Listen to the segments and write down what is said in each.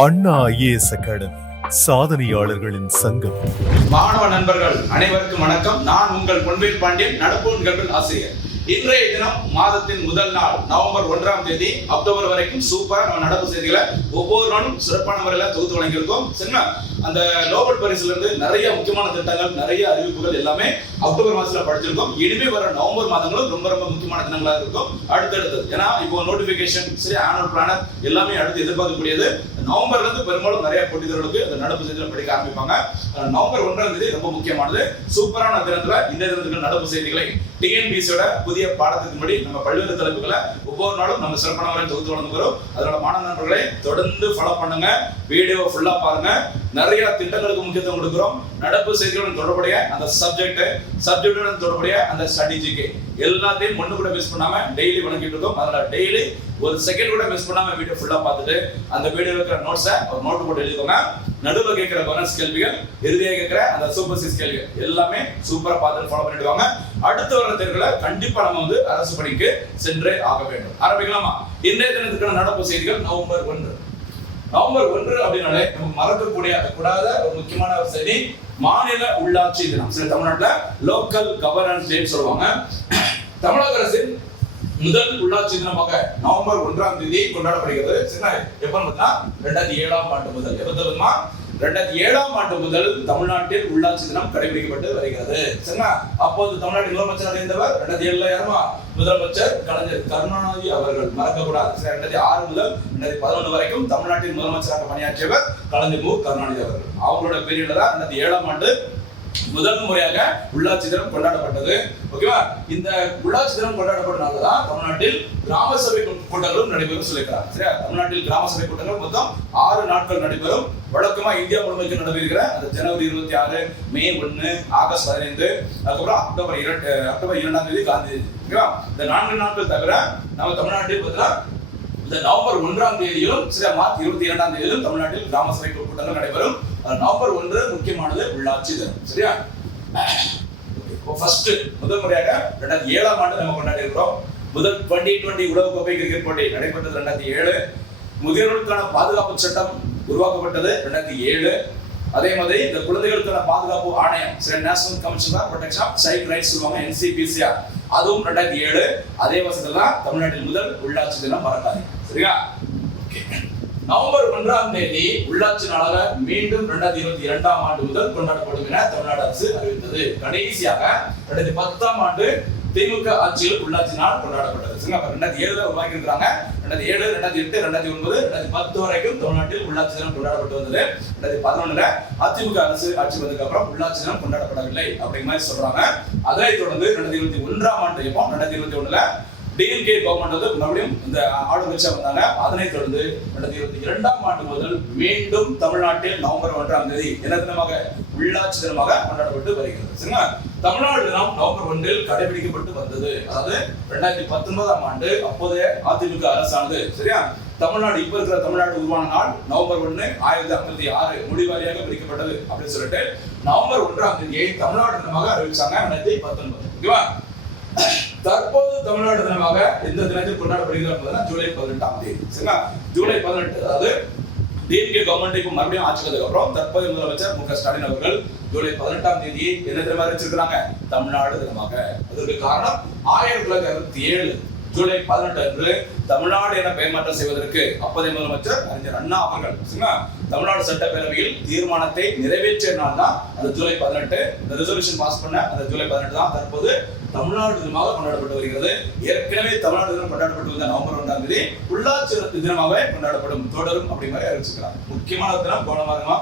அண்ணா IAS academy சாதனையாளர்களின் சங்கம். மாணவ நண்பர்கள் அனைவருக்கும் வணக்கம். நான் உங்கள் பொன்வேல் பாண்டியன், நடப்பு நிகழ்வில் ஆசிரியர். இன்றைய தினம் மாதத்தின் முதல் நாள் நவம்பர் 1ஆம் தேதி அக்டோபர் வரைக்கும் சூப்பரா நம்ம நடப்பு செய்திகளை ஒவ்வொரு நாளும் சிறப்பான முறையில தொகுத்து வழங்கியிருக்கோம். சரிங்களா? அந்த நோபல் பரிசுல இருந்து நிறைய முக்கியமான திட்டங்கள், நிறைய அறிவிப்புகள் எல்லாமே அக்டோபர் மாசத்துல படிச்சிருக்கோம். இனிமே வர நவம்பர் மாதங்களும் ரொம்ப ரொம்ப முக்கியமான தினங்களா இருக்கும். அடுத்தடுத்து ஏன்னா இப்போ நோட்டிபிகேஷன், சரி, ஆனுவல் பிளானர் எல்லாமே அடுத்து எதிர்பார்க்கக்கூடியது. நவம்பர்ல இருந்து பெரும்பாலும் நிறைய போட்டித்தர்களுக்கு அந்த நடப்பு செய்திகளை படிக்க ஆரம்பிப்பாங்க. நவம்பர் 1ஆம் தேதி ரொம்ப முக்கியமானது. சூப்பரான தினத்துல இந்த தினத்துக்கு நடப்பு செய்திகளை டிஎன்பிசியோட புதிய பாடத்தின்படி நம்ம பல்வேறு தலைப்புகளை ஒவ்வொரு நாளும் நம்ம சிறப்பான முறையில் தொகுத்து வழங்குகிறோம். அதனால மாணவ நண்பர்களை தொடர்ந்து ஃபாலோ பண்ணுங்க, வீடியோ ஃபுல்லா பாருங்க. நிறைய திட்டங்களுக்கு முக்கியத்துவம் கொடுக்கிறோம். நடப்பு செய்திகளுடன் தொடர்புடைய அந்த சப்ஜெக்டுடன் தொடர்புடைய அந்த ஸ்ட்ராட்டஜிக்கு எல்லாத்தையும் ஒண்ணு கூட மிஸ் பண்ணாம டெய்லி வழங்கிட்டு இருக்கோம். அதனால டெய்லி ஒரு செகண்ட் கூட மிஸ் பண்ணாம வீடியோ ஃபுல்லா பார்த்துட்டு அந்த வீடியோல இருக்கிற நோட்ஸை ஒரு நோட் போட்டு எழுதிக்கோங்க. நடுவில் கேட்கிற போனஸ் கேள்விகள், இறுதியாக கேட்கிற அந்த சூப்பர் சிக்ஸ் கேள்விகள் எல்லாமே சூப்பரா பார்த்து ஃபாலோ பண்ணிடுவாங்க. அடுத்து வர தேர்வுகளை கண்டிப்பா நம்ம அரசு பணிக்கு சென்றே ஆக வேண்டும். ஆரம்பிக்கலாமா? இன்றைய தினத்துக்கான நடப்பு செய்திகள் நவம்பர் 1. நவம்பர் 1 அப்படின்னாலே நம்ம மறக்கக்கூடிய கூடாத ஒரு முக்கியமான ஒரு செய்தி, மாநில உள்ளாட்சி தினம். சில தமிழ்நாட்டில் லோக்கல் கவர்னன்ஸ் டே சொல்லுவாங்க. தமிழக அரசின் முதல் உள்ளாட்சி தினமாக நவம்பர் 1ஆம் தேதி கொண்டாடப்படுகிறது. எப்பன்னு பார்த்தா 2007ஆம் ஆண்டு முதல். எப்ப தெரியுமா? 2007ஆம் ஆண்டு முதல் தமிழ்நாட்டில் உள்ளாட்சி தினம் கடைபிடிக்கப்பட்டு வருகிறது. சரிங்களா? அப்போது தமிழ்நாட்டின் முதலமைச்சராக இருந்தவர் 2007ல யாருமா? முதலமைச்சர் கலைஞர் கருணாநிதி அவர்கள். மறக்கக்கூடாது. 2006 முதல் 2011 வரைக்கும் தமிழ்நாட்டின் முதலமைச்சராக பணியாற்றியவர் கலைஞர் கருணாநிதி அவர்கள். அவங்களோட பீரியட்ல தான் 2007ஆம் ஆண்டு முதல் முறையாக உள்ளாட்சி தினம் கொண்டாடப்பட்டது. ஓகேவா? இந்த உள்ளாட்சி தினம் கொண்டாடப்பட்டனாலதான் தமிழ்நாட்டில் கிராம சபை கூட்டங்களும் நடைபெறும் சொல்லியிருக்கிறார். சரியா? தமிழ்நாட்டில் கிராம சபை கூட்டங்கள் மொத்தம் 6 நாட்கள் நடைபெறும். வழக்கமா இந்தியா முழுமைக்கு நடைபெறுகிற அந்த ஜனவரி 26, மே 1, ஆகஸ்ட் 15, அதுக்கப்புறம் அக்டோபர் 2ஆம் தேதி காந்தி. ஓகேவா? இந்த 4 நாட்கள் தவிர நம்ம தமிழ்நாட்டில் பார்த்தா இந்த நவம்பர் 1ஆம் தேதியிலும் மார்ச் 22ஆம் தேதியிலும் தமிழ்நாட்டில் கிராம சபை கூட்டங்கள் நடைபெறும். நவம்பர் 1 முக்கியமானது உள்ளாட்சி தினம். சரியா? ஃபர்ஸ்ட் முதல் முறையாக 2007ஆம் ஆண்டு நம்ம கொண்டாடி இருக்கிறோம். முதல் 2020 உலகக்கோப்பை கிரிக்கெட் போட்டி நடைபெற்றது 2007. முதியோர்களுக்கான பாதுகாப்பு சட்டம் உருவாக்கப்பட்டது 2007. அதே மாதிரி இந்த குழந்தைகளுக்கான பாதுகாப்பு ஆணையம், National Commission for Protection of Child Rights சொல்லுவாங்க, NCPCR, அதுவும் 2007. அதே வருஷத்துல தான் தமிழ்நாட்டில் முதல் உள்ளாட்சி தினம் மறக்காதீங்க. சரியா? நவம்பர் 1ஆம் தேதி உள்ளாட்சி நாளாக மீண்டும் 2022ஆம் ஆண்டு முதல் கொண்டாடப்படும் என தமிழ்நாடு அரசு அறிவித்தது. கடைசியாக 2010ஆம் ஆண்டு திமுக ஆட்சியில் உள்ளாட்சி நாள் கொண்டாடப்பட்டது. 2007 உருவாக்கி இருக்கிறாங்க. 2007, 2008, 2009, 2010 வரைக்கும் தமிழ்நாட்டில் உள்ளாட்சி தினம் கொண்டாடப்பட்டு வந்தது. 2011ல அதிமுக அரசு ஆட்சி வந்ததுக்கு அப்புறம் உள்ளாட்சி தினம் கொண்டாடப்படவில்லை அப்படிங்கிற மாதிரி சொல்றாங்க. அதைத் தொடர்ந்து 2021ஆம் ஆண்டு 2021ல டிஎம்கே கவர்மெண்ட் வந்து மறுபடியும் இந்த ஆளுங்கட்சியா வந்தாங்க. அதனைத் தொடர்ந்து 2022ஆம் ஆண்டு முதல் மீண்டும் தமிழ்நாட்டில் நவம்பர் 1ஆம் தேதி என்ன தினமாக? உள்ளாட்சி தினமாக கொண்டாடப்பட்டு வருகிறது. சரிங்களா? தமிழ்நாடு தினம் நவம்பர் 1இல் கடைபிடிக்கப்பட்டு வந்தது. அதாவது 2019ஆம் ஆண்டு அப்போதைய அதிமுக அரசானது, சரியா, தமிழ்நாடு இப்ப இருக்கிற தமிழ்நாடு உருவான நாள் நவம்பர் 1, 1956 மொழிவாரியாக பிரிக்கப்பட்டது அப்படின்னு சொல்லிட்டு நவம்பர் 1ஆம் தேதியை தமிழ்நாடு தினமாக அறிவிச்சாங்க 2019. ஓகேவா? தற்போது தமிழ்நாடு தினமாக இந்த தினத்தில் கொண்டாடப்படுகிறது ஜூலை 18ஆம் தேதி. சரிங்களா? ஜூலை 18, அதாவது டிஎம்கே கவர்மெண்ட் இப்போ மறுபடியும் ஆட்சி வந்ததுக்கு அப்புறம் தற்போதைய முதலமைச்சர் மு க ஸ்டாலின் அவர்கள் ஜூலை 18ஆம் தேதி என்ன தினமாக அறிவிச்சிருக்கிறாங்க? தமிழ்நாடு தினமாக. அதற்கு காரணம் 1967 ஜூலை 18 அன்று தமிழ்நாடு என பெயர் மாற்றம் செய்வதற்கு அப்போதைய முதலமைச்சர் அறிஞர் அண்ணா அவர்கள் தமிழ்நாடு சட்டப்பேரவையில் தீர்மானத்தை நிறைவேற்றிய நாள் தான் அந்த ஜூலை 18. இந்த ரெசல்யூஷன் பாஸ் பண்ண அந்த ஜூலை 18 தான் தற்போது தமிழ்நாடு தினமாக கொண்டாடப்பட்டு வருகிறது. ஏற்கனவே தமிழ்நாடு தினம் கொண்டாடப்பட்டு வந்த நவம்பர் 1ஆம் தேதி உள்ளாட்சி தினமாக கொண்டாடப்படும் தொடரும் அப்படி மாதிரி அறிவிச்சுக்கலாம். முக்கியமான தினம் கோணமாக.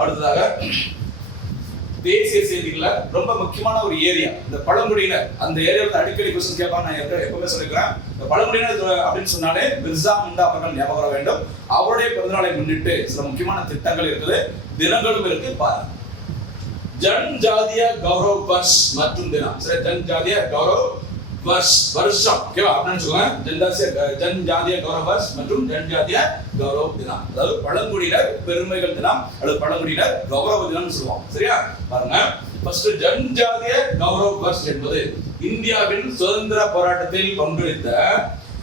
அடுத்ததாக தேசிய செய்திகள்ல ரொம்ப முக்கியமான ஒரு ஏரியா இந்த பழங்குடியினர். அந்த ஏரியாவில் அடிக்கடி கொஸ்டின் கேட்பாங்க. நான் எப்பவுமே சொல்லிக்கிறேன், இந்த பழங்குடியினர் அப்படின்னு சொன்னாலே பிர்சா முண்டா அவர்கள் ஞாபகம் வர வேண்டும். அவருடைய பிறந்தநாளை முன்னிட்டு சில முக்கியமான திட்டங்கள் இருக்குது, தினங்களும் இருக்கு. பாருங்க, ஜன்ஜாதிய கௌரவ் வர்ஷ் மற்றும் தினம். சரி, ஜன்ஜாதிய கௌரவ் வருஷம். ஓகேவா? அப்படின்னு சொல்லுவாங்க. ஜன்ஜாதிய கௌரவ் வர்ஷ் மற்றும் ஜன்ஜாதிய கௌரவ் தினம். அதாவது பழங்குடியினர் பெருமைகள் தினம் அல்லது பழங்குடியினர் கௌரவ தினம் சொல்லுவோம். சரியா? பாருங்க, ஃபர்ஸ்ட் ஜன்ஜாதிய கௌரவ் வர்ஷ் என்பது இந்தியாவின் சுதந்திர போராட்டத்தில் பங்களித்த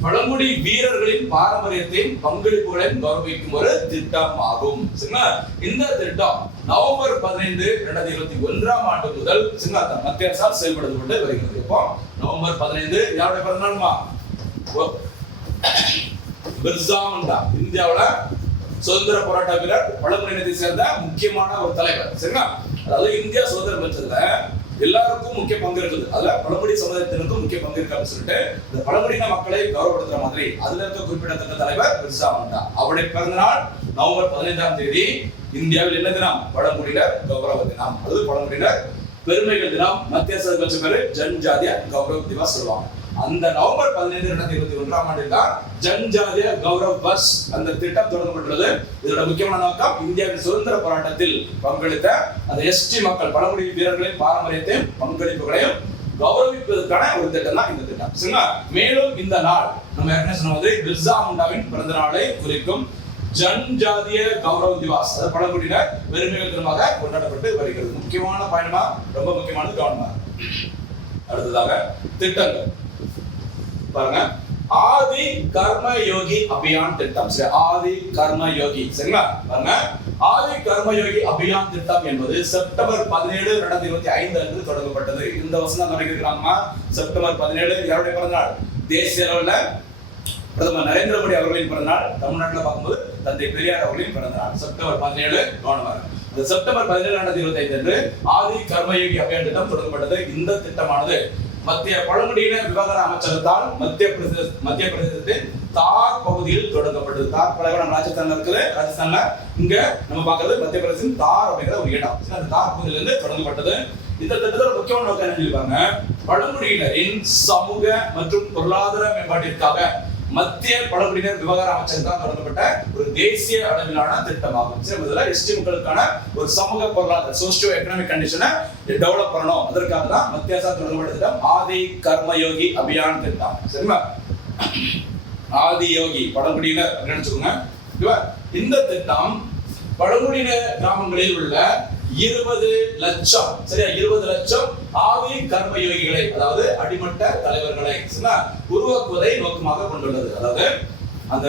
பழங்குடி வீரர்களின் பாரம்பரியத்தையும் பங்களிப்புகளையும் கௌரவிக்கும் ஒரு திட்டம் ஆகும். இந்த திட்டம் நவம்பர் 15, 2021 ஆண்டு முதல் மத்திய அரசால் செயல்படுத்தப்பட்டு வருகிறது. இப்போ நவம்பர் 15 யாருடைய பிறந்தநாளுமா? பிர்சா முண்டா, இந்தியாவோட சுதந்திர போராட்ட வீரர், பழங்குடியினத்தை சேர்ந்த முக்கியமான ஒரு தலைவர். சரிங்களா? அதாவது இந்தியா சுதந்திரம் பெற்றதுல எல்லாருக்கும் முக்கிய பங்கு இருக்குது. அதுல பழங்குடி சமுதாயத்தினருக்கும் முக்கிய பங்கு இருக்கு அப்படின்னு சொல்லிட்டு இந்த பழங்குடியின மக்களை கௌரவப்படுத்துற மாதிரி அதுல இருக்க குறிப்பிடத்தக்க தலைவர் பிர்சா முண்டா. அவருடைய பிறந்த நாள் நவம்பர் 15ஆம் தேதி. இந்தியாவில் என்ன தினம்? பழங்குடியினர் கௌரவ தினம் அல்லது பழங்குடியினர் பெருமைகள் தினம். மத்திய அரசு வச்ச பேரு ஜன்ஜாதிய கௌரவ திவஸ் சொல்லுவாங்க. அந்த நவம்பர் 15, 2021 ஆண்டில் தான் ஜன்ஜாதிய கௌரவ் வர்ஷ் அந்த திட்டம் தொடங்கப்பட்டுள்ளது. இதோட முக்கியமான நோக்கம் இந்தியாவின் சுதந்திர போராட்டத்தில் பங்களித்த அந்த எஸ்டி மக்கள், பழங்குடி வீரர்களின் பாரம்பரியத்தையும் பங்களிப்புகளையும் கௌரவிப்பதற்கான ஒரு திட்டம் தான் இந்த திட்டம். சரிங்களா? மேலும் இந்த நாள் நம்ம ஏற்கனவே சொன்னது பிர்சா முண்டாவின் பிறந்த நாளை குறிக்கும் ஜன்ஜாதிய கௌரவ திவாஸ், அதாவது பழங்குடியினர் பெருமைகள் தினமாக கொண்டாடப்பட்டு வருகிறது. முக்கியமான பயணமா, ரொம்ப முக்கியமானது கவனமா. அடுத்ததாக திட்டங்கள் பாருங்க. ஆதி கர்ம யோகி அபியான் திட்டம். சரி, ஆதி கர்ம யோகி. சரிங்களா? பாருங்க, ஆதி கர்ம யோகி அபியான் திட்டம் என்பது செப்டம்பர் 17, 2025 அன்று தொடங்கப்பட்டது. இந்த வருஷம் தான் தொடங்கியிருக்கிறாங்கம்மா. செப்டம்பர் 17 யாருடைய பிறந்த நாள்? தேசிய அளவில் பிரதமர் நரேந்திர மோடி அவர்களின் பிறந்த நாள். தமிழ்நாட்டில் பார்க்கும்போது தந்தை பெரியார் அவர்களின் பிறந்த நாள் செப்டம்பர் 17 கவனமாக. இந்த செப்டம்பர் 17, 2025 அன்று ஆதி கர்மயோகி அபியான் திட்டம் தொடங்கப்பட்டது. இந்த திட்டமானது மத்திய பழங்குடியின விவகார அமைச்சகத்தால் மத்திய பிரதேசத்தின் தார் பகுதியில் தொடங்கப்பட்டது. தார் பழக நம்ம ராஜஸ்தான்ல இருக்குது. ராஜஸ்தான்ல இங்க நம்ம பார்க்கிறது மத்திய பிரதேசத்தின் தார் அப்படிங்கிற ஒரு இடம். அந்த தார் பகுதியிலிருந்து தொடங்கப்பட்டது. இந்த திட்டத்தோட முக்கியமான நோக்கம் என்ன சொல்லிருக்காங்க? பழங்குடியினரின் சமூக மற்றும் பொருளாதார மேம்பாட்டிற்காக மத்திய பழங்குடியினர் விவகார அமைச்சகத்தால் தொடங்கப்பட்ட ஒரு தேசிய அளவிலான திட்டமாகும். முதல்ல எஸ்டி மக்களுக்கான ஒரு சமூக பொருளாதார சோசியோ எக்கனாமிக் கண்டிஷனை டெவலப் பண்ணணும். அதற்காக தான் மத்திய அரசால் தொடங்கப்பட்ட திட்டம் ஆதி கர்மயோகி அபியான் திட்டம். சரிங்களா? ஆதி யோகி பழங்குடியினர் நினைச்சுக்கோங்க. இந்த திட்டம் பழங்குடியின கிராமங்களில் உள்ள 20 லட்சம், சரியா, 20 லட்சம் ஆதி கர்ம யோகிகளை, அதாவது அடிமட்ட தலைவர்களை உருவாக்குவதை நோக்கமாக கொண்டுள்ளது. அதாவது அந்த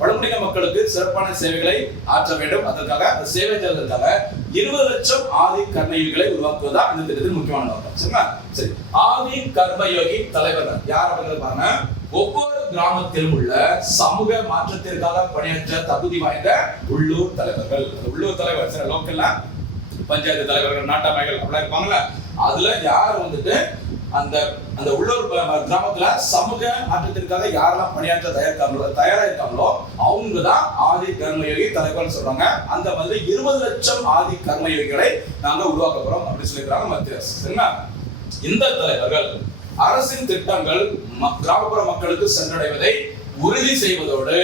பழங்குடியின மக்களுக்கு சிறப்பான சேவைகளை ஆற்ற வேண்டும். அதற்காக அந்த சேவை செய்வதற்காக 20 லட்சம் ஆதி கர்மயோகிகளை உருவாக்குவதா இந்த திட்டத்தின் முக்கியமான நோக்கம். சரிங்களா? சரி, ஆதி கர்மயோகி தலைவர்கள் யார் அப்படிங்கிறது பாருங்க. ஒவ்வொரு கிராமத்திலும் உள்ள சமூக மாற்றத்திற்காக பணியாற்ற தகுதி வாய்ந்த உள்ளூர் தலைவர்கள். உள்ளூர் தலைவர் சில லோக்கல்ல பஞ்சாயத்து தலைவர்கள், நாட்டாமைகள் அப்படிலாம் இருப்பாங்கல்ல, அதுல யார் வந்துட்டு அந்த அந்த உள்ளூர் கிராமத்துல சமூக மாற்றத்திற்காக யாரெல்லாம் பணியாற்ற தயாரா இருக்காங்களோ அவங்க தான் ஆதி கர்மயோகி தலைவர்கள் சொல்றாங்க. அந்த மாதிரி 20 லட்சம் ஆதி கர்மயோகிகளை நாங்க உருவாக்க போறோம் அப்படின்னு சொல்லிக்கிறாங்க மத்திய அரசு. சரிங்களா? இந்த தலைவர்கள் அரசின் திட்டங்கள் கிராமப்புற மக்களுக்கு சென்றடைவதை உறுதி செய்வதோடு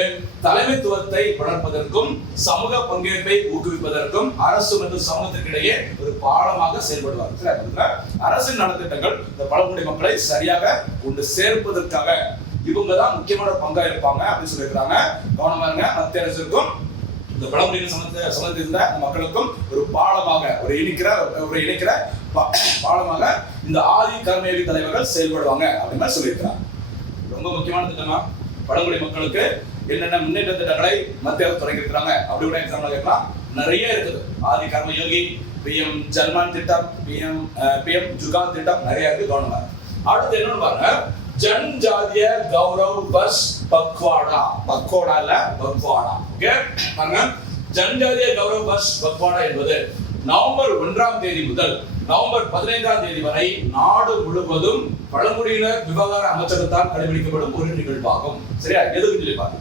தலைமைத்துவத்தை வளர்ப்பதற்கும் சமூக பங்கேற்பை ஊக்குவிப்பதற்கும் அரசு மற்றும் சமூகத்திற்கிடையே ஒரு பாலமாக செயல்படுவார்கள். அரசின் நலத்திட்டங்கள் இந்த பழங்குடி மக்களை சரியாக கொண்டு சேர்ப்பதற்காக இவங்க தான் முக்கியமான பங்கா இருப்பாங்க அப்படின்னு சொல்லியிருக்கிறாங்க. கவனமா இருங்க. மத்திய அரசுக்கும் இந்த பழங்குடியின சமூகத்திலிருந்த மக்களுக்கும் ஒரு பாலமாக, ஒரு இணைக்கிற பாலமாக இந்த ஆதி கர்மயோகி தலைவர்கள் செயல்படுவாங்க அப்படின்னு சொல்லியிருக்கிறாங்க. ரொம்ப முக்கியமான திட்டமா பழங்குடி மக்களுக்கு என்னென்ன முன்னேற்ற திட்டங்களை மத்திய அரசு தொடங்கி இருக்கிறாங்க அப்படி கூட எக்ஸாம்பிள் கேட்கலாம். நிறைய இருக்குது. ஆதி கர்மயோகி, பிஎம் ஜன்மான் திட்டம், பிஎம் ஜுகான் திட்டம் நிறைய இருக்கு. கவனமா அடுத்து என்னன்னு பாருங்க. ஜன்ஜாதிய கௌரவ் வர்ஷ் பக்வாடா. பக்வாடா இல்ல, பக்வாடா. ஓகே பாருங்க. ஜன்ஜாதிய கௌரவ் வர்ஷ் பக்வாடா என்பது நவம்பர் 1ஆம் தேதி முதல் நவம்பர் 15ஆம் தேதி வரை நாடு முழுவதும் பழங்குடியினர் விவகார அமைச்சகத்தால் கடைபிடிக்கப்படும் ஒரு நிகழ்வாகும். சரியா? எதுக்கு சொல்லி பாருங்க.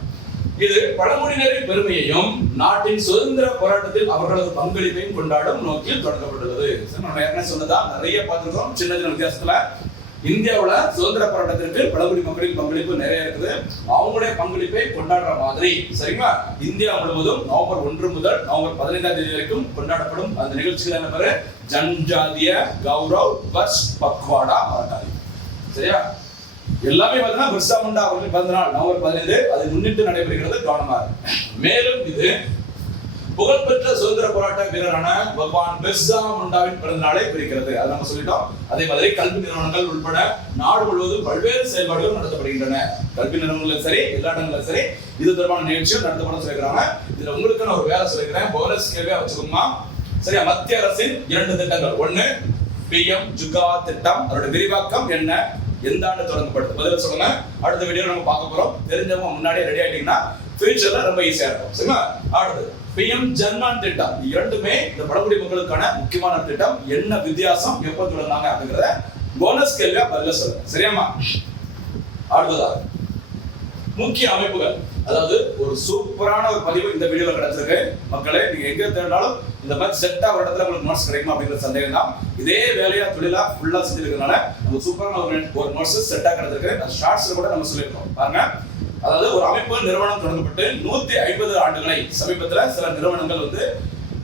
இது பழங்குடியினரின் பெருமையையும் நாட்டின் சுதந்திர போராட்டத்தில் அவர்களது பங்களிப்பையும் கொண்டாடும் நோக்கில் தொடங்கப்பட்டுள்ளது. நம்ம ஏற்கனவே சொன்னதா நிறைய பார்த்துருக்கோம். சின்ன சின்ன வித்தியாசத்துல இந்தியாவுல சுதந்திர போராட்டத்திற்கு பழங்குடி மக்களின் பங்களிப்பு நிறைய இருக்குது. அவங்களுடைய பங்களிப்பை கொண்டாடுற மாதிரி, சரிங்களா, இந்தியா முழுவதும் நவம்பர் 1 முதல் நவம்பர் 15ஆம் தேதி வரைக்கும் கொண்டாடப்படும் அந்த நிகழ்ச்சிகள் என்ன பேரு? ஜன்ஜாதிய கௌரவ் வர்ஷ் பக்வாடா மராட்டாரி. சரியா? எல்லாமே பார்த்தீங்கன்னா பிர்சா முண்டா அவர்களின் பிறந்த நாள் நவம்பர் 15. அதை முன்னிட்டு நடைபெறுகிறது. கவனமா. மேலும் இது புகழ்பெற்ற சுதந்திர போராட்ட வீரரான பகவான் பிர்சா முண்டாவின் பிறந்த நாளை குறிக்கிறது. அதை நம்ம சொல்லிட்டோம். அதே மாதிரி கல்வி நிறுவனங்கள் உட்பட நாடு முழுவதும் பல்வேறு செயல்பாடுகள் நடத்தப்படுகின்றன. கல்வி நிறுவனங்களும் சரி, எல்லா இடங்களும் சரி, இது தொடர்பான நிகழ்ச்சிகள் நடத்தப்பட சொல்லிக்கிறாங்க. இதுல உங்களுக்கு நான் ஒரு வேலை சொல்லிக்கிறேன், போனஸ் கேள்வியா வச்சுக்கோமா. சரியா? மத்திய அரசின் 2 திட்டங்கள். 1 PM ஜுகா திட்டம், அதோட விரிவாக்கம் என்ன, எந்த ஆண்டு தொடங்கப்பட்டது, பதில சொல்லுங்க. அடுத்த வீடியோ நம்ம பார்க்க போறோம். தெரிஞ்சவங்க முன்னாடியே ரெடி ஆயிட்டீங்கன்னா ஃபியூச்சர்ல ரொம்ப ஈஸியா இருக்கும். சரிங்களா? அடுத்து PM ஜன்மான் திட்டம். இரண்டுமே இந்த பழங்குடி மக்களுக்கான முக்கியமான திட்டம். என்ன வித்தியாசம், எப்போ தொடங்கினாங்க அப்படிங்கறத போனஸ் கேள்வியா பதில சொல்லுங்க. சரியாமா? அடுத்ததாக முக்கிய அமைப்புகள். அதாவது ஒரு சூப்பரான ஒரு பதிவு இந்த வீடியோல கிடைச்சிருக்கு. மக்களே, நீங்க எங்க தேடினாலும் இந்த மாதிரி செட்டா ஒரு இடத்துல உங்களுக்கு நோட்ஸ் கிடைக்குமா அப்படிங்கிற சந்தேகம் தான். இதே வேலையா தொழிலா ஃபுல்லா செஞ்சிருக்கனால நம்ம சூப்பரான ஒரு நோட்ஸ் செட்டா கிடைச்சிருக்கு. அது ஷார்ட்ஸ்ல கூட நம்ம சொல்லிருக்கோம் பாருங்க. அதாவது ஒரு அமைப்பு நிறுவனம் தொடங்கப்பட்டு 150 ஆண்டுகளை சமீபத்துல சில நிறுவனங்கள் வந்து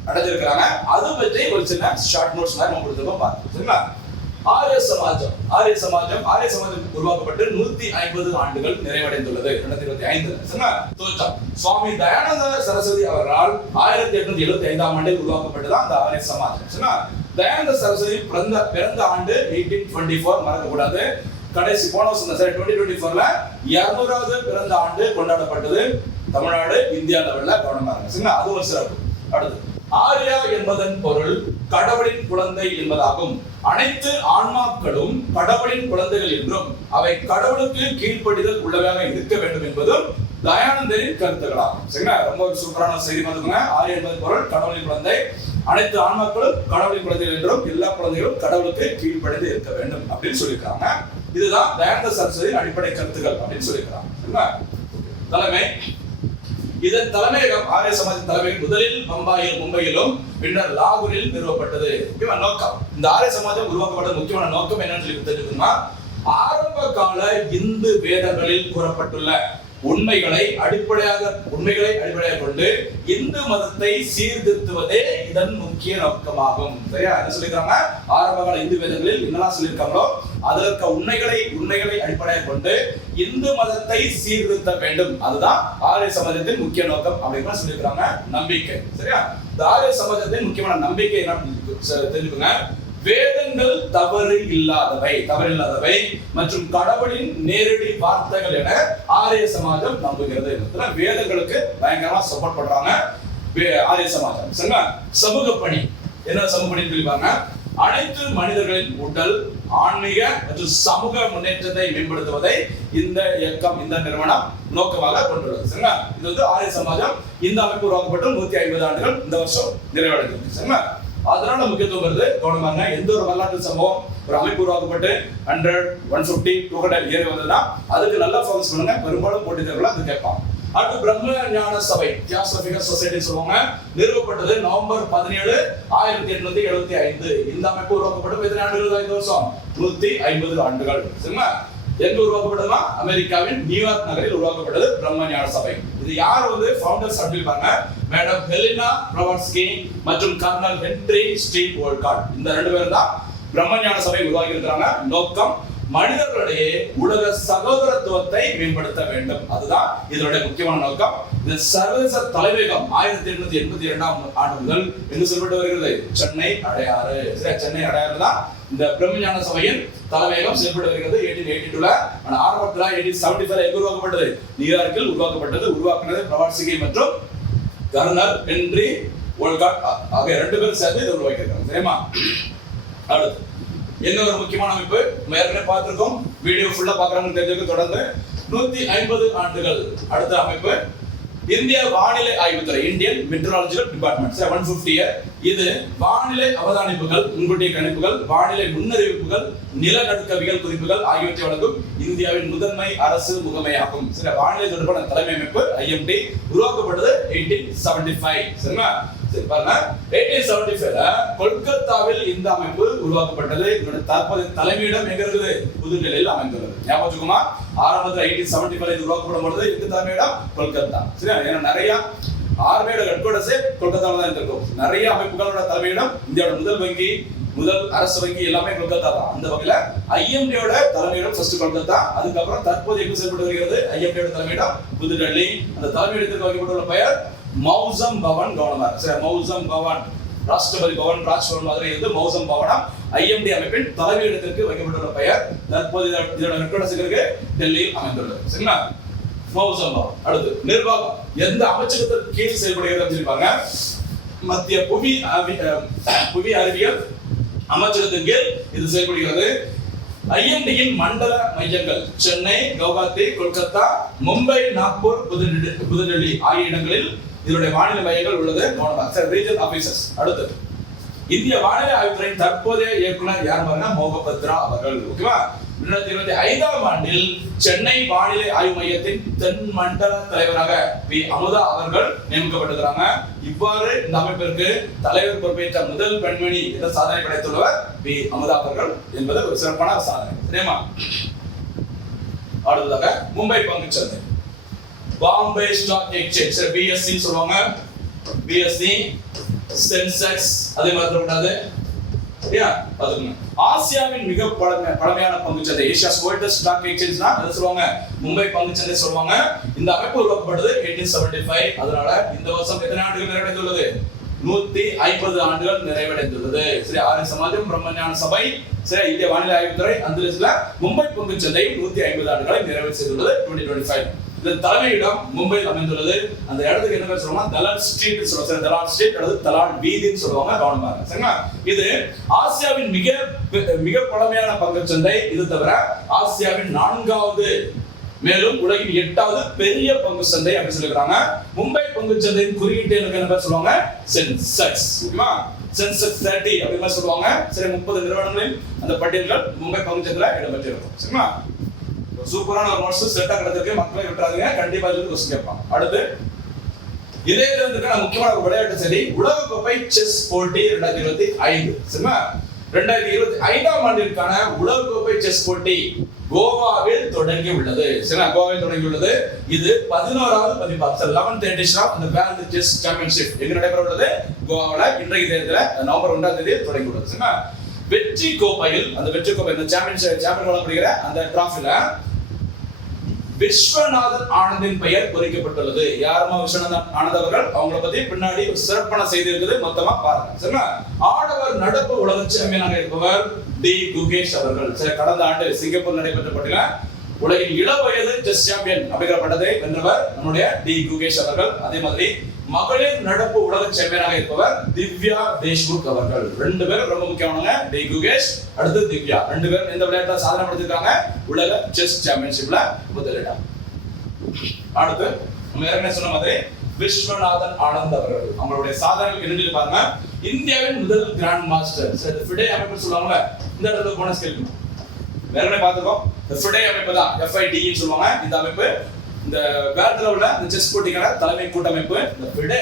அடைஞ்சிருக்கிறாங்க. அது பற்றி ஒரு சின்ன ஷார்ட் நோட்ஸ் மாதிரி நம்ம கொடுத்துருக்கோம் பாருங்க. சரிங்களா? ஆரிய சமாஜம் உருவாக்கப்பட்டு 150 ஆண்டுகள் நிறைவடைந்துள்ளது 2025. சரிங்களா? தோற்றம் சுவாமி தயானந்த சரஸ்வதி அவர்களால் 1875ஆம் ஆண்டில் உருவாக்கப்பட்டதான் அந்த ஆரிய சமாஜம். சரிங்களா? தயானந்த சரஸ்வதி பிறந்த ஆண்டு 1824 மறக்க கூடாது. கடைசி போன வருஷம் 2024ல 200வது பிறந்த ஆண்டு கொண்டாடப்பட்டது. தமிழ்நாடு இந்தியா லெவல்ல கவனமா இருக்கு. சரிங்களா? அது ஒரு சிறப்பு. அடுத்து ஆர்யா என்பதன் பொருள் கடவுளின் குழந்தை என்பதாகும். அனைத்து ஆன்மாக்களும் கடவுளின் குழந்தைகள் என்றும் அவை கடவுளுக்கு கீழ்ப்படிதல் உள்ளவையாக இருக்க வேண்டும் என்பதும் தயானந்தரின் கருத்துக்களாகும். சரிங்களா? ரொம்ப சூப்பரான செய்தி பார்த்துக்கோங்க. ஆர்யா என்பதன் பொருள் கடவுளின் குழந்தை, அனைத்து ஆன்மாக்களும் கடவுளின் குழந்தைகள் என்றும் எல்லா குழந்தைகளும் கடவுளுக்கு கீழ்ப்படிந்து இருக்க வேண்டும் அப்படின்னு சொல்லியிருக்காங்க. இதுதான் தயானந்த சரஸ்வதியின் அடிப்படை கருத்துக்கள் அப்படின்னு சொல்லியிருக்காங்க. சரிங்களா? தலைமை. இதன் தலைமையகம் ஆரிய சமாஜின் தலைமையகம் முதலில் மும்பையிலும் பின்னர் லாகூரில் நிறுவப்பட்டது. நோக்கம், இந்த ஆரிய சமாஜம் உருவாக்கப்பட்ட முக்கியமான நோக்கம் என்னன்னு சொல்லி தெரிஞ்சுக்கணுமா? ஆரம்ப கால இந்து வேதங்களில் கூறப்பட்டுள்ள உண்மைகளை அடிப்படையாக கொண்டு இந்து மதத்தை சீர்திருத்துவதே இதன் முக்கிய நோக்கமாகும். சரியா? என்ன சொல்லிருக்காங்க? ஆரம்ப கால இந்து வேதங்களில் என்னெல்லாம் சொல்லியிருக்காங்களோ அதுல இருக்க உண்மைகளை அடிப்படையாக கொண்டு இந்து மதத்தை சீர்திருத்த வேண்டும். அதுதான் ஆரிய சமாஜத்தின் முக்கிய நோக்கம் அப்படின்னு சொல்லியிருக்காங்க. நம்பிக்கை. சரியா? இந்த ஆரிய சமாஜத்தின் முக்கியமான நம்பிக்கை என்ன தெரிஞ்சுக்கோங்க. வேதங்கள் தவறில்லாதவை மற்றும் கடவுளின் நேரடி வார்த்தைகள் என ஆரிய சமாஜம் நம்புகிறது. வேதங்களுக்கு பயங்கரமா சப்போர்ட் பண்றாங்க ஆரிய சமாஜம். சரிங்களா? சமூக பணி. என்ன சமூக பணி சொல்லிப்பாங்க? அனைத்து மனிதர்களின் உடல், ஆன்மீக மற்றும் சமூக முன்னேற்றத்தை மேம்படுத்துவதை இந்த இயக்கம், இந்த நிறுவனம் நோக்கமாக கொண்டுள்ளது. சரிங்களா? இது வந்து ஆரிய சமாஜம். இந்த அமைப்பு உருவாக்கப்பட்டு 150 ஆண்டுகள் இந்த வருஷம் நிறைவடைந்திருக்கு. சரிங்களா? அதனால முக்கியத்துவம் வருது. கவனமாக எந்த ஒரு வரலாற்று சம்பவம் ஒரு அமைப்பு உருவாக்கப்பட்டு 100, 150, 200 ஏறி வந்ததுன்னா அதுக்கு நல்லா ஃபோக்கஸ் பண்ணுங்க. பெரும்பாலும் போட்டி தேர்வுல அது கேட்பாங்க. அடுத்து பிரம்ம ஞான சபை, தியாசபிகல் சொசைட்டி சொல்லுவாங்க. நிறுவப்பட்டது நவம்பர் 17, 1875. இந்த அமைப்பு உருவாக்கப்பட்டு எத்தனை ஆண்டுகள் தான்? இந்த வருஷம் 150 ஆண்டுகள். சரிங்களா? எங்க உருவாக்கப்பட்டதுன்னா அமெரிக்காவின் நியூயார்க் நகரில் உருவாக்கப்பட்டது பிரம்ம ஞான சபை. இது யார் வந்து ஃபவுண்டர்ஸ் அப்படிப்பாங்க? மேடம் ஹெலினா பிளவட்ஸ்கி மற்றும் கர்னல் ஹென்றி ஸ்டீவ் ஓல்காட். இந்த 2 பேரும் தான் பிரம்ம ஞான சபை உருவாக்கி இருக்கிறாங்க. நோக்கம் மனிதர்களிடையே உலக சகோதரத்துவத்தை மேம்படுத்த வேண்டும். அதுதான் இதனுடைய முக்கியமான நோக்கம். இந்த சர்வதேச தலைமையகம் 1882ஆம் ஆண்டு முதல் எங்கு செயல்பட்டு வருகிறது? சென்னை அடையாறு. சென்னை அடையாறு தான் இந்த பிரம்ம ஞான சபையின் தலைமையகம் செயல்பட்டு வருகிறது. 1882ல. ஆரம்பத்தில் 1875 எங்கு உருவாக்கப்பட்டது? நியூயார்க்கில் உருவாக்கப்பட்டது. உருவாக்குனது பிளவட்ஸ்கி மற்றும் கர்னல் ஹென்றி ஓல்காட் ஆகிய 2 பேரும் சேர்ந்து இதை உருவாக்கியிருக்காங்க. சரியா? அடுத்து என்ன ஒரு முக்கியமான அமைப்பு ஏற்கனவே பார்த்திருக்கோம். வீடியோ ஃபுல்லா பார்க்கறவங்க தெரிஞ்சுக்க தொடர்ந்து 150 ஆண்டுகள். அடுத்த அமைப்பு இந்திய வானிலை ஆய்வுத்துறை, இந்தியன் மெட்ரோலாஜிக்கல் டிபார்ட்மெண்ட். 150 இயர். இது வானிலை அவதானிப்புகள், முன்கூட்டிய கணிப்புகள், வானிலை முன்னறிவிப்புகள், நிலநடுக்கவியல் குறிப்புகள் ஆகியவற்றை வழங்கும் இந்தியாவின் முதன்மை அரசு முகமையாகும். சரி, வானிலை தொடர்பான தலைமை அமைப்பு IMD உருவாக்கப்பட்டது 1875. சரிங்களா? சரி பாருங்க, 1875ல கொல்கத்தாவில் இந்த அமைப்பு உருவாக்கப்பட்டது. இதனுடைய தற்போதைய தலைமையிடம் எங்க இருக்குது? புதுடெல்லியில் அமைந்துள்ளது. ஞாபகம் வச்சுக்கோமா? ஆரம்பத்தில் 1875 இது உருவாக்கப்படும் பொழுது எங்க தலைமையிடம்? கொல்கத்தா. சரியா? ஏன்னா நிறைய ஆர்மியோட ஹெட்குவார்ட்டர்ஸ் கொல்கத்தாவில் தான் இருக்கும். நிறைய அமைப்புகளோட தலைமையிடம் இந்தியாவோட முதல் வங்கி, முதல் அரசு வங்கி எல்லாமே கொல்கத்தா தான். அந்த வகையில IMD-யோட தலைமையிடம் ஃபர்ஸ்ட் கொல்கத்தா. அதுக்கப்புறம் தற்போது எங்கு செயல்பட்டு வருகிறது? IMD-யோட தலைமையிடம் புதுடெல்லி. அந்த தலைமையிடத்திற்கு வைக்கப்பட்டுள்ள பெயர் மௌசம் பவன் கவனமா சரி, மௌசம் பவன் ராஷ்டிரபதி பவன், ராஜ்பவன் மாதிரி இருந்து மௌசம் பவனம் ஐஎம்டி அமைப்பின் தலைமையிடத்திற்கு வைக்கப்பட்டுள்ள பெயர். தற்போது இதோட ஹெட்குவார்ட்டர்ஸ் டெல்லியில் அமைந்துள்ளது. சரிங்களா? மௌசம் பவன். அடுத்து நிர்வாகம் எந்த அமைச்சகத்திற்கு கீழ் செயல்படுகிறது சொல்லிருப்பாங்க. மத்திய புவி அறிவியல் அமைச்சகத்தின் கீழ் இது செயல்படுகிறது. ஐஎம்டியின் மண்டல மையங்கள் சென்னை, கவுஹாத்தி, கொல்கத்தா, மும்பை, நாக்பூர், புதுடெல்லி ஆகிய இடங்களில் இதனுடைய வானிலை மையங்கள் உள்ளது. Regional officers. அடுத்து இந்திய வானிலை ஆய்வுத்துறையின் தற்போதைய இயக்குனர் யார் பாருங்க, மோகபத்ரா அவர்கள். ஓகேவா? 2025ஆம் ஆண்டில் சென்னை வானிலை ஆய்வு மையத்தின் தென் மண்டல தலைவராக பி அமுதா அவர்கள் நியமிக்கப்பட்டிருக்கிறாங்க. இவ்வாறு இந்த அமைப்பிற்கு தலைவர் பொறுப்பேற்ற முதல் பெண்மணி என்ற சாதனை படைத்துள்ளவர் பி அமுதா அவர்கள் என்பது ஒரு சிறப்பான சாதனை. சரியா? அடுத்ததாக மும்பை பங்குச்சந்தை, பாம்பே ஸ்டாக் எக்ஸ்சேஞ்ச், பிஎஸ்சி சொல்லுவாங்க. பிஎஸ்சி, சென்செக்ஸ் அதே மாதிரி கூடாது. சரியா? பாத்துக்கங்க. ஆசியாவின் மிக பழமையான பங்குச்சந்தை, ஏசியாஸ் ஓல்டஸ்ட் ஸ்டாக் எக்ஸ்சேஞ்ச்னா அது சொல்லுவாங்க மும்பை பங்குச்சந்தை சொல்லுவாங்க. இந்த அமைப்பு உருவாக்கப்பட்டது 1875. அதனால இந்த வருஷம் எத்தனை ஆண்டுகள் நிறைவடைந்துள்ளது? 150 ஆண்டுகள் நிறைவடைந்துள்ளது. சரி, ஆரிய சமாஜம், பிரம்மஞான சபை, சரி, இந்திய வானிலை ஆய்வுத்துறை அந்த லிஸ்ட்ல மும்பை பங்குச்சந்தை 150 ஆண்டுகளை நிறைவு செய்துள்ளது 2025. இதன் தலைமையிடம் மும்பையில் அமைந்துள்ளது. அந்த இடத்துக்கு என்ன பேர் சொல்லுவாங்க? தலால் ஸ்ட்ரீட் சொல்லுவாங்க. தலால் ஸ்ட்ரீட் அல்லது தலால் வீதின்னு சொல்லுவாங்க. கவனமா இருங்க. சரிங்களா? இது ஆசியாவின் மிக பழமையான பங்குச்சந்தை. இது தவிர ஆசியாவின் 4வது மேலும் உலகின் 8வது பெரிய பங்கு சந்தை அப்படி சொல்லிருக்காங்க. மும்பை பங்குச்சந்தையின் குறியீட்டு என்ன பேர் சொல்லுவாங்க? சென்செக்ஸ். ஓகேவா? சென்செக்ஸ் 30 அப்படி மாதிரி சொல்லுவாங்க. சரி, 30 நிறுவனங்களில் அந்த பட்டியல்கள் மும்பை பங்குச்சந்தையில இடம்பெற்றிருக்கும். சரிங்களா? சூப்பரான ஒரு நோட்ஸ் செட்டா கிடைச்சிருக்கு. மக்களை விட்டுறாதீங்க, கண்டிப்பா இதுக்கு கொஸ்டின் கேட்பாங்க. அடுத்து இதே இதுக்கான முக்கியமான ஒரு விளையாட்டு செய்தி, உலகக்கோப்பை செஸ் போட்டி 2025. சரிங்களா? 2025ஆம் ஆண்டிற்கான உலகக்கோப்பை செஸ் போட்டி கோவாவில் தொடங்கி உள்ளது. சரிங்களா? கோவாவில் தொடங்கி உள்ளது. இது 11வது பதிப்பு. 11th edition of the World Chess Championship எங்க நடைபெற உள்ளது? கோவாவில். இன்றைய தேதியில நவம்பர் 1ஆம் தேதி தொடங்கி உள்ளது. சரிங்களா? வெற்றி கோப்பையில், அந்த வெற்றி கோப்பை இந்த சாம்பியன் வழங்கப்படுகிற அந்த டிராஃபில விஸ்வநாதன் ஆனந்தின் பெயர் பொறிக்கப்பட்டுள்ளது. யாருமா விஸ்வநாதன் ஆனந்த் அவர்கள்? அவங்கள பத்தி பின்னாடி ஒரு சிறப்பான செய்தி இருக்குது, மொத்தமா பாருங்க. சரிங்களா? ஆடவர் நடப்பு உலக சாம்பியனாக இருப்பவர் டி குகேஷ் அவர்கள். சரி, கடந்த ஆண்டு சிங்கப்பூர் நடைபெற்ற போட்டியில உலகின் இளவயது செஸ் சாம்பியன் அப்படிங்கிற பட்டத்தை வென்றவர் நம்முடைய டி குகேஷ் அவர்கள். அதே மாதிரி மகளிர் நடப்பு உலக சாம்பியனாக இருப்பவர் திவ்யா தேஷ்முக் அவர்கள். 2 பேரும் ரொம்ப முக்கியமானவங்க. டி குகேஷ், அடுத்து திவ்யா. 2 பேரும் எந்த விளையாட்டுல சாதனை படைச்சிருக்காங்க? உலக செஸ் சாம்பியன்ஷிப்ல முதலிடம். அடுத்து நம்ம ஏற்கனவே சொன்ன மாதிரி விஸ்வநாதன் ஆனந்த் அவர்கள் அவங்களுடைய சாதனைகள் என்னன்னு பாருங்க. இந்தியாவின் முதல் கிராண்ட் மாஸ்டர். சரி, ஃபிடே அமைப்பு சொல்லுவாங்க. இந்த இடத்துல போனஸ் கேள்வி ஏற்கனவே பார்த்துக்கோம். ஃபிடே அமைப்பு தான், FIDE சொல்லுவாங்க. இந்த அமைப்பு இந்த வேர்ல்ட் லெவல்ல இந்த செஸ் போட்டிக்கான தலைமை கூட்டமைப்பு. இந்த ஃபிடே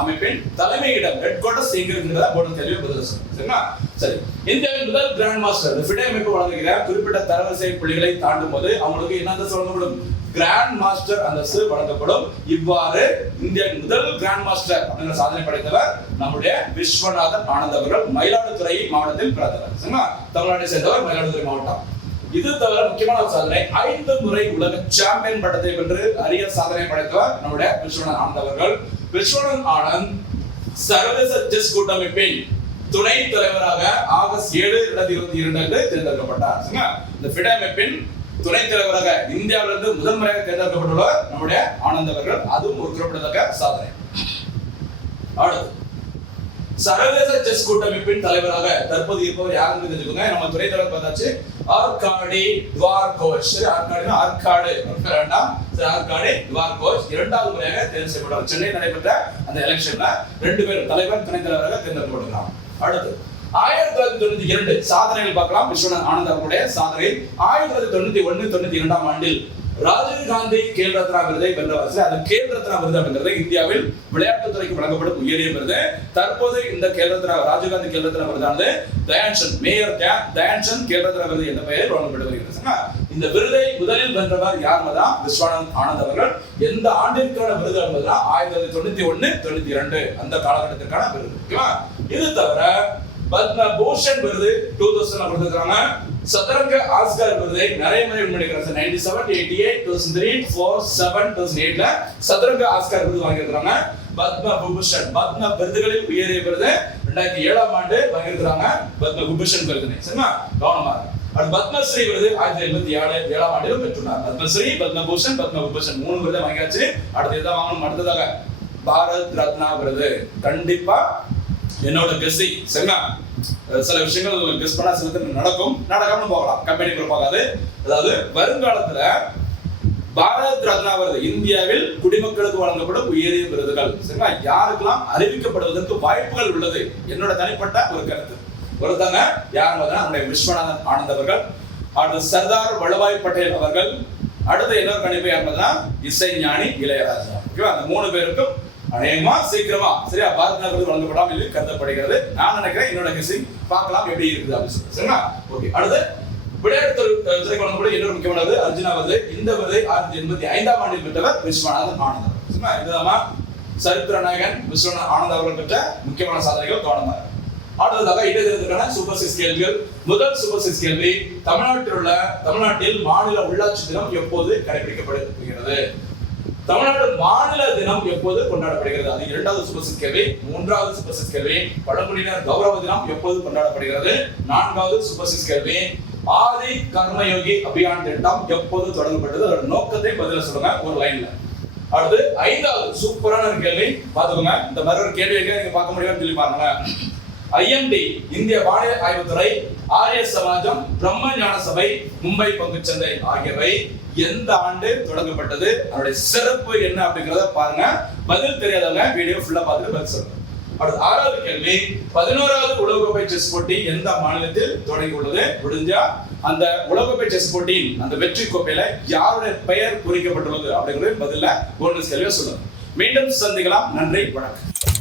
அமைப்பின் தலைமையிடம் ஹெட்குவார்ட்டர்ஸ் எங்க இருக்குன்றத போர்டு கேள்வி பதில் சொல்லுங்க. சரிங்களா? சரி, இந்தியாவின் முதல் கிராண்ட் மாஸ்டர் இந்த ஃபிடே அமைப்பு வழங்குகிற குறிப்பிட்ட தரவரிசை புள்ளிகளை தாண்டும் போது அவங்களுக்கு என்ன வழங்கப்படும்? கிராண்ட் மாஸ்டர் அந்தஸ்து வழங்கப்படும். இவ்வாறு இந்தியாவின் முதல் கிராண்ட் மாஸ்டர் அப்படிங்கிற சாதனை படைத்தவர் நம்முடைய விஸ்வநாதன் ஆனந்த் அவர்கள். மயிலாடுதுறை மாவட்டத்தில் பிறந்தவர். சரிங்களா? தமிழ்நாட்டை சேர்ந்தவர், மயிலாடுதுறை மாவட்டம். இது தவிர முக்கியமான சாதனை, 5 முறை உலக சாம்பியன் பட்டத்தை வென்று அரிய சாதனை படைத்தவர் நம்முடைய விஸ்வநாதன் ஆனந்த் அவர்கள். விஸ்வநாதன் ஆனந்த் சர்வதேச செஸ் கூட்டமைப்பின் துணை தலைவராக ஆகஸ்ட் 7, 2022 தேர்ந்தெடுக்கப்பட்டார். இந்த ஃபிடே அமைப்பின் துணை தலைவராக இந்தியாவிலிருந்து முதல் முறையாக தேர்ந்தெடுக்கப்பட்டுள்ளவர் நம்முடைய ஆனந்த் அவர்கள். அதுவும் ஒரு குறிப்பிடத்தக்க சாதனை. அடுத்து சர்வதேச செஸ் கூட்டமைப்பின் தலைவராக தற்போது இருப்பவர் யாருன்னு தெரிஞ்சுக்கோங்க. நம்ம துறை தலைவர் பார்த்தாச்சு, ஆர்காடி டுவார்கோவிச். சரி, ஆர்காடினா ஆர்காடு வேண்டாம். சரி, ஆர்காடி டுவார்கோவிச் 2வது முறையாக தேர்வு செய்யப்பட்டார். சென்னையில் நடைபெற்ற அந்த எலெக்ஷன்ல 2 பேரும் தலைவர் துணை தலைவராக தேர்ந்தெடுக்கப்பட்டார். அடுத்து 1992 சாதனைகள் பார்க்கலாம். விஸ்வநாதன் ஆனந்த் அவர்களுடைய சாதனை 1991, 92ஆம் ஆண்டில் ராஜீவ் காந்தி கேல் ரத்னா விருதை வென்றவர். அந்த கேல் ரத்னா விருது அப்படிங்கிறது இந்தியாவில் விளையாட்டுத்துறைக்கு வழங்கப்படும் உயரிய விருது. தற்போது இந்த கேல் ரத்னா ராஜீவ் காந்தி கேல் ரத்னா விருதானது தயான்சந்த் மேயர் தயான்சந்த் கேல் ரத்னா விருது என்ற பெயரில் வழங்கப்பட்டு வருகிறது. இந்த விருதை முதலில் வென்றவர் யார்தான்? விஸ்வநாதன் ஆனந்த் அவர்கள். எந்த ஆண்டிற்கான விருது என்பதுனா 1991, 92 அந்த காலகட்டத்திற்கான விருது. ஓகேவா? இது தவிர பத்ம பூஷன் விருது 2000 கொடுத்திருக்காங்க. சதுரங்க ஆஸ்கர் விருதை நிறைய முறை விண்ணப்பிக்கிறாங்க. 97, 88, 2003, 4, 7, 2008ல சதுரங்க ஆஸ்கர் விருது வாங்கியிருக்காங்க. பத்ம விபூஷன். பத்ம விருதுகளில் உயரிய விருது 2007ஆம் ஆண்டு வாங்கியிருக்கிறாங்க பத்ம விபூஷன் விருதினை. சரிங்களா, கவனமா அடுத்து பத்மஸ்ரீ விருது 1987ஆம் ஆண்டிலும் பெற்றுள்ளார். பத்மஸ்ரீ, பத்மபூஷன், பத்ம விபூஷன் 3 விருதை வாங்கியாச்சு. அடுத்து எதை வாங்கணும்? அடுத்ததாக பாரத் ரத்னா விருது. கண்டிப்பா என்னோட கெஸ்ஸிங் சரிங்களா, சில விஷயங்கள் கெஸ் பண்ணா சில நடக்கும், நடக்காம போகலாம், கம்பெனி போகாது. அதாவது வருங்காலத்துல பாரத் ரத்னா விருது இந்தியாவில் குடிமக்களுக்கு வழங்கப்படும் உயரிய விருதுகள் சரிங்களா, யாருக்கெல்லாம் அறிவிக்கப்படுவதற்கு வாய்ப்புகள் உள்ளது என்னோட தனிப்பட்ட ஒரு கருத்து. ஒருத்தங்க யார் நம்முடைய விஸ்வநாதன் ஆனந்த் அவர்கள், அடுத்து சர்தார் வல்லபாய் பட்டேல் அவர்கள், அடுத்து இன்னொரு கணிப்பு யாருன்னா இசைஞானி இளையராஜா. ஓகேவா, அந்த 3 பேருக்கும் அநேகமா சீக்கிரமா சரியா பாரத் விருது வழங்கப்படாமல் இது கருதப்படுகிறது. நான் நினைக்கிறேன் என்னோட கெஸ்ஸிங் பார்க்கலாம் எப்படி இருக்குது அப்படின்னு சொல்லி. சரிங்களா, ஓகே. அடுத்து விளையாட்டு திரைப்படம் கூட இன்னொரு முக்கியமானது அர்ஜுனா விருது. இந்த விருதை 1985ஆம் ஆண்டில் பெற்றவர் விஸ்வநாதன் ஆனந்த். சரிங்களா, இதுதான் சரித்திர நாயகன் விஸ்வநாதன் ஆனந்த் அவர்கள் பெற்ற முக்கியமான சாதனைகள் கவனமாக. அடுத்ததாக இடைத்தேர்தலுக்கான சூப்பர் 6 கேள்விகள். முதல் சூப்பர் 6 கேள்வி, தமிழ்நாட்டில் மாநில உள்ளாட்சி தினம் எப்போது கடைபிடிக்கப்படுகிறது? தமிழ்நாடு மாநில தினம் எப்போது கொண்டாடப்படுகிறது? அது 2வது சூப்பர் 6 கேள்வி. 3வது சூப்பர் 6 கேள்வி, பழங்குடியினர் கௌரவ தினம் எப்போது கொண்டாடப்படுகிறது? 4வது சூப்பர் 6 கேள்வி, ஆதி கர்மயோகி அபியான் திட்டம் எப்போது தொடங்கப்பட்டது? அதோட நோக்கத்தை பதில சொல்லுங்க ஒரு லைன்ல. அடுத்து 5வது சூப்பரான ஒரு கேள்வி பாத்துக்கோங்க. இந்த மாதிரி ஒரு கேள்வி நீங்க பார்க்க முடியும்னு சொல்லி பாருங்க. IMD இந்திய வானிலை ஆய்வுத்துறை, ஆரிய சமாஜம், பிரம்ம ஞான சபை, மும்பை பங்குச்சந்தை ஆகியவை எந்த ஆண்டு தொடங்கப்பட்டது? அதனுடைய சிறப்பு என்ன அப்படிங்கறத பாருங்க. பதில் தெரியாதவங்க வீடியோ ஃபுல்லா பார்த்துட்டு பதில் சொல்லுங்க. அடுத்து 6வது கேள்வி, 11வது உலகக்கோப்பை செஸ் போட்டி எந்த மாநிலத்தில் தொடங்கி உள்ளது? முடிஞ்சா அந்த உலகக்கோப்பை செஸ் போட்டியின் அந்த வெற்றி கோப்பையில யாருடைய பெயர் குறிக்கப்பட்டுள்ளது அப்படிங்கறது பதில போனஸ் கேள்வியா சொல்லுங்க. மீண்டும் சந்திக்கலாம். நன்றி, வணக்கம்.